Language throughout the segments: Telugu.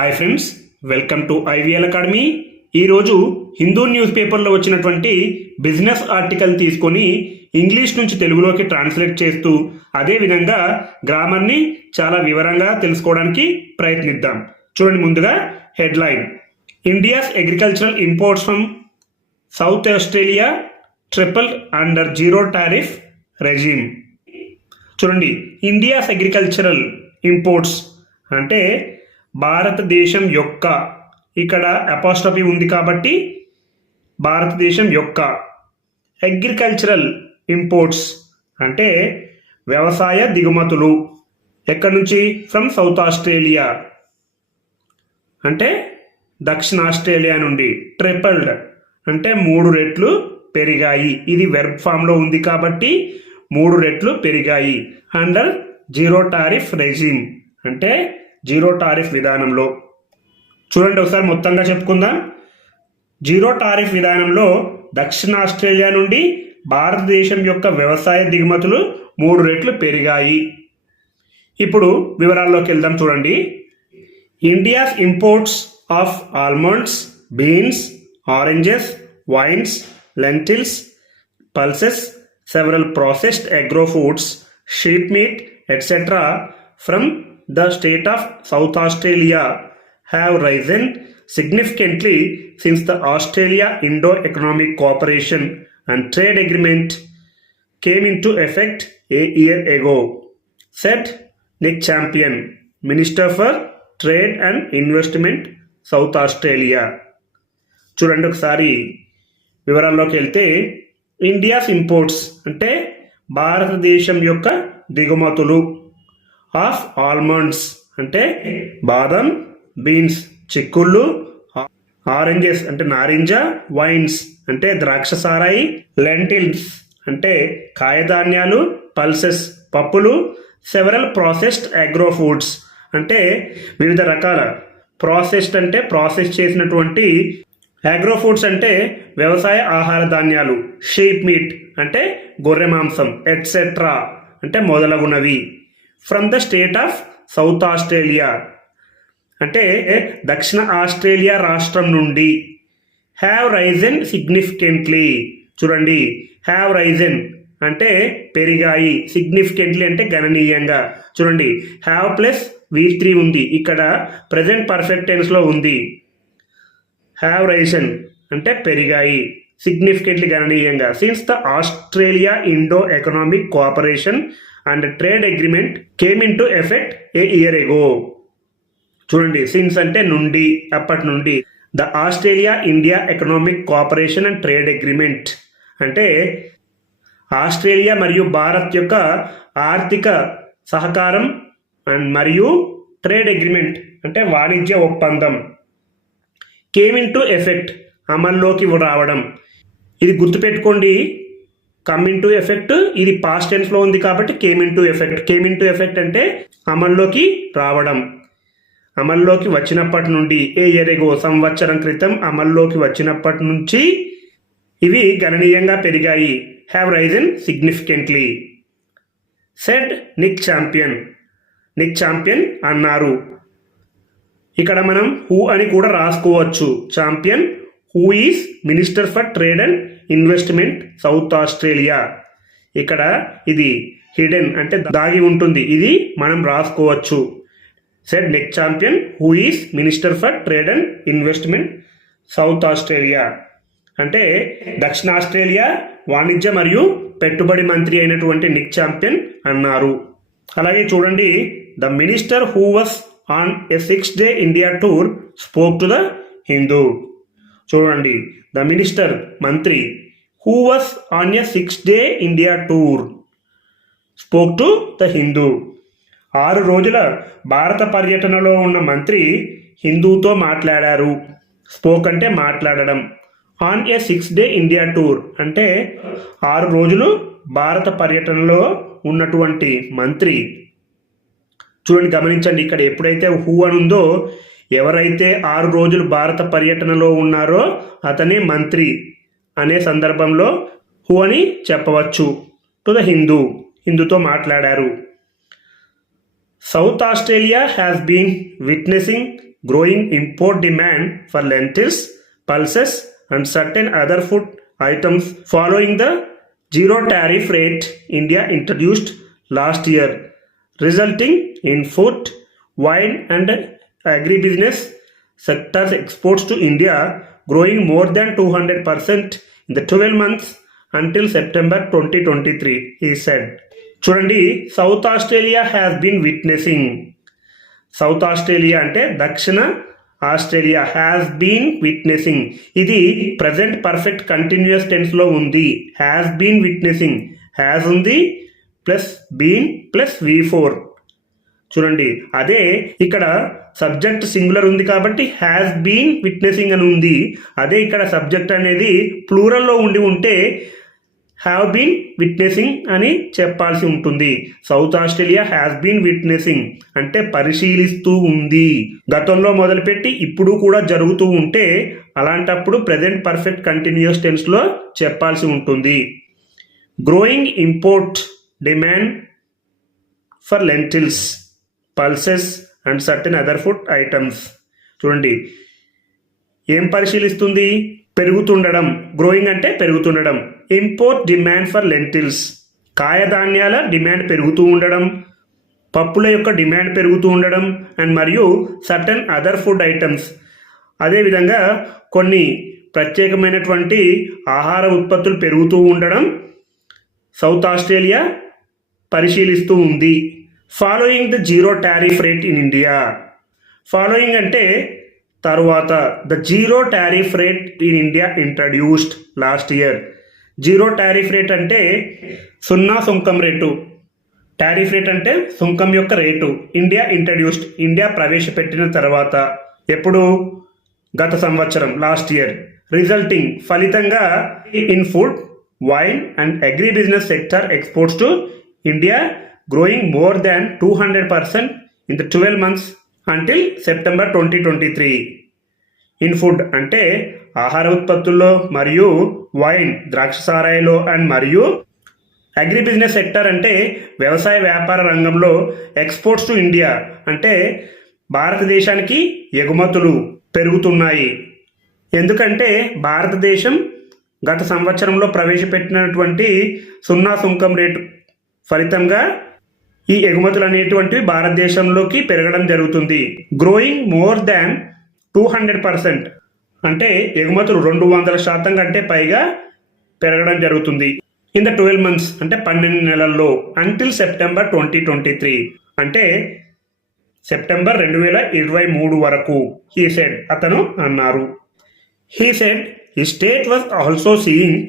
Hi friends, welcome to IVL academy. ఈరోజు హిందూ న్యూస్ పేపర్లో వచ్చినటువంటి బిజినెస్ ఆర్టికల్ తీసుకొని ఇంగ్లీష్ నుంచి తెలుగులోకి ట్రాన్స్లేట్ చేస్తూ అదేవిధంగా గ్రామర్ని చాలా వివరంగా తెలుసుకోవడానికి ప్రయత్నిద్దాం. చూడండి, ముందుగా headline: India's agricultural imports from south Australia triple under zero tariff regime. చూడండి, ఇండియాస్ అగ్రికల్చరల్ ఇంపోర్ట్స్ అంటే భారతదేశం యొక్క, ఇక్కడ అపాస్ట్రఫీ ఉంది కాబట్టి భారతదేశం యొక్క అగ్రికల్చరల్ ఇంపోర్ట్స్ అంటే వ్యవసాయ దిగుమతులు ఎక్కడి నుంచి? ఫ్రమ్ సౌత్ ఆస్ట్రేలియా అంటే దక్షిణ ఆస్ట్రేలియా నుండి. ట్రిపుల్డ్ అంటే 3 రెట్లు పెరిగాయి. ఇది వెర్బ్ ఫామ్లో ఉంది కాబట్టి 3 రెట్లు పెరిగాయి. అండర్ జీరో టారిఫ్ రెజీమ్ అంటే జీరో టారిఫ్ విధానంలో. చూడండి, ఒకసారి మొత్తంగా చెప్పుకుందాం. జీరో టారిఫ్ విధానంలో దక్షిణ ఆస్ట్రేలియా నుండి భారతదేశం యొక్క వ్యవసాయ దిగుమతులు 3 రెట్లు పెరిగాయి. ఇప్పుడు వివరాల్లోకి వెళ్దాం. చూడండి, India's imports of almonds, beans, oranges, wines, lintels, pulses, several processed agro foods, sheep meat, etc. from the state of South Australia have risen significantly since the Australia-Indo Economic Cooperation and Trade Agreement came into effect a year ago, said Nick Champion, Minister for Trade and Investment, South Australia. చూడండి, ఒకసారి వివరాల్లోకి వెళ్తే ఇండియాస్ ఇంపోర్ట్స్ అంటే భారతదేశం యొక్క దిగుమతులు, ఆఫ్ ఆల్మండ్స్ అంటే బాదం, బీన్స్ చిక్కుళ్ళు, ఆరెంజెస్ అంటే నారింజ, వైన్స్ అంటే ద్రాక్ష సారాయి, లెంటిల్స్ అంటే కాయధాన్యాలు, పల్సెస్ పప్పులు, సెవరల్ ప్రాసెస్డ్ అగ్రో ఫుడ్స్ అంటే వివిధ రకాల, ప్రాసెస్డ్ అంటే ప్రాసెస్ చేసినటువంటి, అగ్రో ఫుడ్స్ అంటే వ్యవసాయ ఆహార ధాన్యాలు, షీప్ మీట్ అంటే గొర్రె మాంసం, ఎట్సెట్రా అంటే మొదలగునవి. From the state of south Australia అంటే దక్షిణ ఆస్ట్రేలియా రాష్ట్రం నుండి. Have Ryzen significantly. చూడండి, హ్యావ్ రైజన్ అంటే పెరిగాయి, సిగ్నిఫికెంట్లీ అంటే గణనీయంగా. చూడండి, హ్యావ్ ప్లస్ V3 ఉంది, ఇక్కడ ప్రెజెంట్ పర్ఫెక్ట్ టెన్స్లో ఉంది. హ్యావ్ రైజన్ అంటే పెరిగాయి, సిగ్నిఫికెంట్లీ గణనీయంగా. Since the Australia Indo economic cooperation and trade agreement came in to effect A year ago. చూడండి, సిన్స్ అంటే నుండి, అప్పటి నుండి. The Australia India economic cooperation and trade agreement అంటే ఆస్ట్రేలియా మరియు భారత్ యొక్క ఆర్థిక సహకారం అండ్ మరియు ట్రేడ్ అగ్రిమెంట్ అంటే వాణిజ్య ఒప్పందం. కేమ్ ఇన్ టు ఎఫెక్ట్ అమల్లోకి రావడం. ఇది గుర్తుపెట్టుకోండి, కమ్ ఇన్ టు ఎఫెక్ట్ ఇది పాస్ట్ టెన్స్లో ఉంది కాబట్టి came in to effect. Came in to effect అంటే అమల్లోకి రావడం. అమల్లోకి వచ్చినప్పటి నుండి, ఏ ఇయర్ ఎగో సంవత్సరం క్రితం అమల్లోకి వచ్చినప్పటి నుంచి ఇవి గణనీయంగా పెరిగాయి. Have Ryzen significantly, said Nick champion. Nick champion అన్నారు. ఇక్కడ మనం హూ అని కూడా రాసుకోవచ్చు. Champion who is minister for trade and investment south Australia. ఇక్కడ ఇది హిడెన్ అంటే దాగి ఉంటుంది, ఇది మనం రాసుకోవచ్చు. Said Nick champion who is minister for trade and investment south Australia అంటే దక్షిణ ఆస్ట్రేలియా వాణిజ్య మరియు పెట్టుబడి మంత్రి అయినటువంటి నిక్ ఛాంపియన్ అన్నారు. అలాగే చూడండి, the minister who was on a 6-day India tour spoke to the Hindu. చూడండి, ద మినిస్టర్ మంత్రి who was on a 6-day India tour spoke to the Hindu. 6 రోజుల భారత పర్యటనలో ఉన్న మంత్రి హిందూతో మాట్లాడారు. స్పోక్ అంటే మాట్లాడడం. On a 6-day India tour అంటే 6 రోజులు భారత పర్యటనలో ఉన్నటువంటి మంత్రి. చూడండి, గమనించండి, ఇక్కడ ఎప్పుడైతే హూ అని ఉందో, ఎవరైతే 6 రోజులు భారత పర్యటనలో ఉన్నారో అతనే మంత్రి అనే సందర్భంలో హూ అని చెప్పవచ్చు. టు ద హిందూ, హిందూతో మాట్లాడారు. South Australia has been witnessing growing import demand for lentils, pulses, and certain other food items following the zero tariff rate India introduced last year, resulting in food, wine, and agribusiness sectors exports to India growing more than 200% in the 12 months until September 2023, he said. చూడండి, South Australia has been witnessing. South Australia అంటే దక్షిణ ఆస్ట్రేలియా హ్యాస్ బీన్ విట్నెసింగ్. ఇది ప్రజెంట్ పర్ఫెక్ట్ కంటిన్యూస్ టెన్స్లో ఉంది. హ్యాస్ బీన్ విట్నెసింగ్, హ్యాస్ ఉంది ప్లస్ బీన్ ప్లస్ V4. చూడండి, అదే ఇక్కడ సబ్జెక్ట్ సింగులర్ ఉంది కాబట్టి హ్యాస్ బీన్ విట్నెసింగ్ అని ఉంది. అదే ఇక్కడ సబ్జెక్ట్ అనేది ప్లూరల్లో ఉంటే హ్యావ్ బీన్ విట్నెసింగ్ అని చెప్పాల్సి ఉంటుంది. South Australia has been witnessing అంటే పరిశీలిస్తూ ఉంది. గతంలో మొదలుపెట్టి ఇప్పుడు కూడా జరుగుతూ ఉంటే అలాంటప్పుడు ప్రెజెంట్ పర్ఫెక్ట్ కంటిన్యూస్ టెన్స్లో చెప్పాల్సి ఉంటుంది. Growing import demand for lentils, pulses and certain other food items. చూడండి, ఏం పరిశీలిస్తుంది? పెరుగుతుండడం. గ్రోయింగ్ అంటే పెరుగుతుండడం. ఇంపోర్ట్ డిమాండ్ ఫర్ లెంటిల్స్, కాయధాన్యాల డిమాండ్ పెరుగుతూ ఉండడం, పప్పుల యొక్క డిమాండ్ పెరుగుతూ ఉండడం, అండ్ మరియు సర్టెన్ అదర్ ఫుడ్ ఐటమ్స్, అదేవిధంగా కొన్ని ప్రత్యేకమైనటువంటి ఆహార ఉత్పత్తులు పెరుగుతూ ఉండడం సౌత్ ఆస్ట్రేలియా పరిశీలిస్తూ ఉంది. Following the zero tariff rate in India. Following అంటే తరువాత. The zero tariff rate in India introduced last year. Zero tariff rate అంటే సున్నా సుంకం రేటు. టారిఫ్ రేట్ అంటే సుంకం యొక్క రేటు. ఇండియా ఇంట్రడ్యూస్డ్, ఇండియా ప్రవేశపెట్టిన తర్వాత. ఎప్పుడు? గత సంవత్సరం, లాస్ట్ ఇయర్. రిజల్టింగ్ ఫలితంగా in food, wine and agri business sector exports to India growing more than 200% in the 12 months until September 2023. In food అంటే ఆహార ఉత్పత్తుల్లో, మరియు వైన్ ద్రాక్ష సారాయిలో, అండ్ మరియు అగ్రి బిజినెస్ సెక్టర్ అంటే వ్యవసాయ వ్యాపార రంగంలో ఎక్స్పోర్ట్స్ టు ఇండియా అంటే భారతదేశానికి ఎగుమతులు పెరుగుతున్నాయి. ఎందుకంటే భారతదేశం గత సంవత్సరంలో ప్రవేశపెట్టినటువంటి సున్నా సుంకం రేటు ఫలితంగా ఈ ఎగుమతులు అనేటువంటివి భారతదేశంలోకి పెరగడం జరుగుతుంది. గ్రోయింగ్ మోర్ దాన్ 200% అంటే ఎగుమతులు 200% కంటే పైగా పెరగడం జరుగుతుంది. ఇన్ ద 12 months అంటే 12 నెలల్లో. అంటిల్ సెప్టెంబర్ 2023 అంటే సెప్టెంబర్ 2023 వరకు. హీ సెడ్, అతను అన్నారు. He said he state was also seeing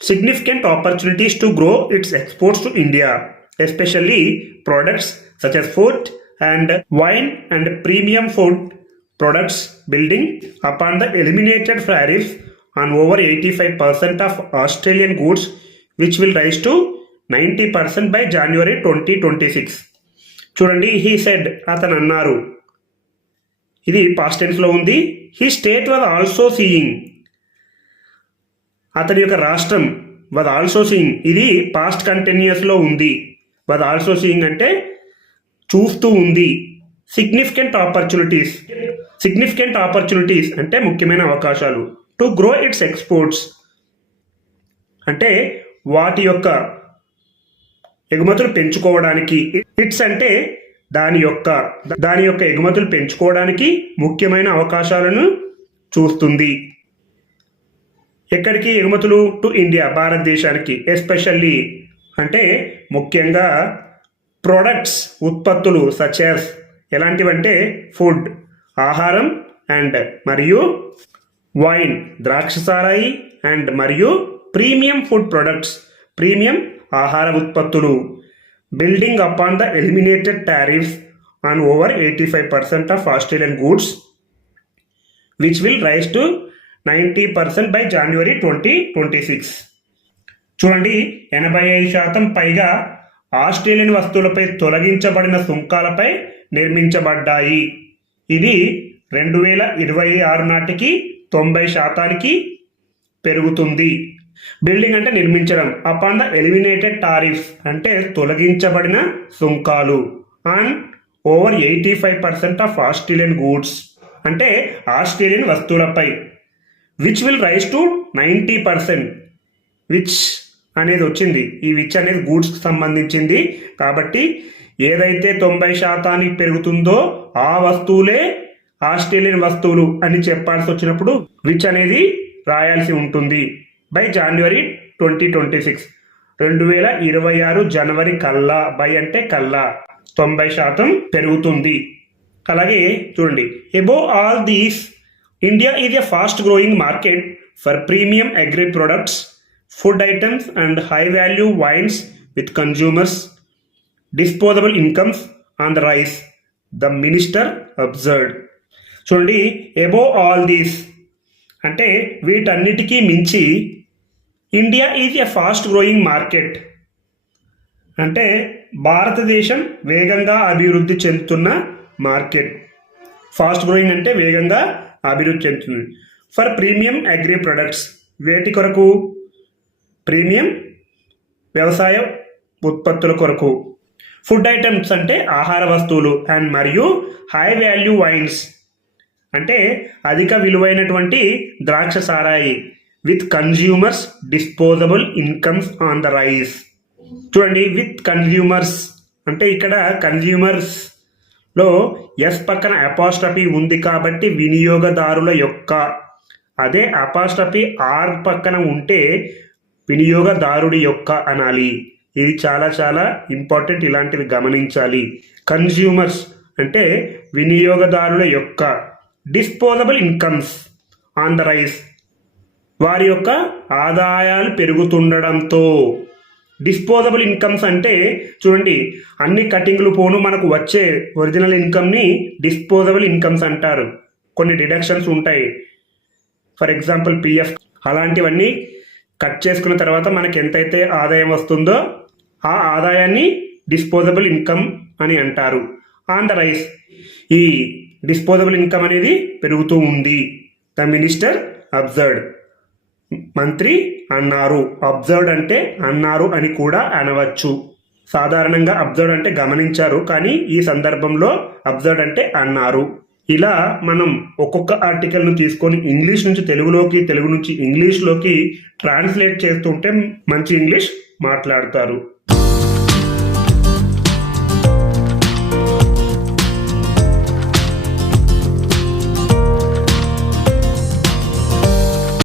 significant opportunities to grow its exports to India, especially products such as food and wine and premium food products, building upon the eliminated tariffs on over 85% of Australian goods, which will rise to 90% by January 2026. చూడండి, హీ సెడ్ అతను అన్నారు. ఇది పాస్ట్ టెన్స్లో ఉంది. He state was also seeing, అతని యొక్క రాష్ట్రం. వాజ్ ఆల్సో సీయింగ్, ఇది పాస్ట్ కంటిన్యూస్లో ఉంది. వాజ్ ఆల్సో సీయింగ్ అంటే చూస్తూ ఉంది. సిగ్నిఫికెంట్ ఆపర్చునిటీస్ అంటే ముఖ్యమైన అవకాశాలు. టు గ్రో ఇట్స్ ఎక్స్పోర్ట్స్ అంటే వాటి యొక్క ఎగుమతులు పెంచుకోవడానికి. ఇట్స్ అంటే దాని యొక్క ఎగుమతులు పెంచుకోవడానికి ముఖ్యమైన అవకాశాలను చూస్తుంది. ఎక్కడికి ఎగుమతులు? టు ఇండియా, భారతదేశానికి. ఎస్పెషల్లీ అంటే ముఖ్యంగా ప్రొడక్ట్స్, ఉత్పత్తులు, సచ్ యాజ్ ఎలాంటివంటే ఫుడ్ ఆహారం, అండ్ మరియు వైన్ ద్రాక్ష సారాయి, అండ్ మరియు ప్రీమియం ఫుడ్ ప్రొడక్ట్స్ ప్రీమియం ఆహార ఉత్పత్తులు. Building upon the eliminated tariffs on over 85% of Australian goods which will rise to 90% by January 2026. చూడండి, 85% పైగా ఆస్ట్రేలియన్ వస్తువులపై తొలగించబడిన సుంకాలపై నిర్మించబడ్డాయి. ఇది 2026 నాటికి 90% పెరుగుతుంది. బిల్డింగ్ అంటే నిర్మించడం. అపాన్ ద ఎలిమినేటెడ్ టారిఫ్స్ అంటే తొలగించబడిన సుంకాలు. And over 85% of Australian goods, అంటే ఆస్ట్రేలియన్ వస్తువులపై. Which will rise to 90%. Which అనేది వచ్చింది. ఈ విచ్ అనేది గూడ్స్కి సంబంధించింది కాబట్టి ఏదైతే 90% పెరుగుతుందో ఆ వస్తువులే ఆస్ట్రేలియన్ వస్తువులు అని చెప్పాల్సి వచ్చినప్పుడు విచ్ అనేది రాయాల్సి ఉంటుంది. బై జనవరి 2026, 2026 జనవరి కల్లా. బై అంటే కల్లా 90% పెరుగుతుంది. అలాగే చూడండి, above all these India is a fast growing market for premium agri products, food items and high value wines with consumers. Disposable incomes on the rice, the minister observed. చూడండి, అబోవ్ ఆల్ దీస్ అంటే వీటన్నిటికీ మించి India is a fast growing market అంటే భారతదేశం వేగంగా అభివృద్ధి చెందుతున్న మార్కెట్. ఫాస్ట్ గ్రోయింగ్ అంటే వేగంగా అభివృద్ధి చెందుతుంది. ఫర్ ప్రీమియం అగ్రి ప్రొడక్ట్స్, వేటి కొరకు? ప్రీమియం వ్యవసాయ ఉత్పత్తుల కొరకు. ఫుడ్ ఐటమ్స్ అంటే ఆహార వస్తువులు, అండ్ మరియు హై వాల్యూ వైన్స్ అంటే అధిక విలువైనటువంటి ద్రాక్ష సారాయి. With consumers disposable incomes on the rice. చూడండి, విత్ కన్జ్యూమర్స్ అంటే ఇక్కడ కన్జ్యూమర్స్ లో ఎస్ పక్కన అపాస్ట్రఫీ ఉంది కాబట్టి వినియోగదారుల యొక్క. అదే అపాస్ట్రఫీ ఆర్ పక్కన ఉంటే వినియోగదారుడి యొక్క అనాలి. ఇది చాలా చాలా ఇంపార్టెంట్, ఇలాంటివి గమనించాలి. కన్జ్యూమర్స్ అంటే వినియోగదారుల యొక్క. Disposable incomes on the rice, వారి యొక్క ఆదాయాలు పెరుగుతుండడంతో. డిస్పోజబుల్ ఇన్కమ్స్ అంటే చూడండి, అన్ని కటింగ్లు పోను మనకు వచ్చే ఒరిజినల్ ఇన్కమ్ని డిస్పోజబుల్ ఇన్కమ్స్ అంటారు. కొన్ని డిడక్షన్స్ ఉంటాయి, ఫర్ ఎగ్జాంపుల్ పిఎఫ్, అలాంటివన్నీ కట్ చేసుకున్న తర్వాత మనకి ఎంతైతే ఆదాయం వస్తుందో ఆ ఆదాయాన్ని డిస్పోజబుల్ ఇన్కమ్ అని అంటారు. ఆన్ ద రైస్, ఈ డిస్పోజబుల్ ఇన్కమ్ అనేది పెరుగుతూ ఉంది. ద మినిస్టర్ అబ్జర్వ్డ్, మంత్రి అన్నారు. అబ్జర్వ్డ్ అంటే అన్నారు అని కూడా అనవచ్చు. సాధారణంగా అబ్జర్వ్డ్ అంటే గమనించారు, కానీ ఈ సందర్భంలో అబ్జర్వ్డ్ అంటే అన్నారు. ఇలా మనం ఒక్కొక్క ఆర్టికల్ను తీసుకొని ఇంగ్లీష్ నుంచి తెలుగులోకి, తెలుగు నుంచి ఇంగ్లీష్లోకి ట్రాన్స్లేట్ చేస్తుంటే మంచి ఇంగ్లీష్ మాట్లాడతారు.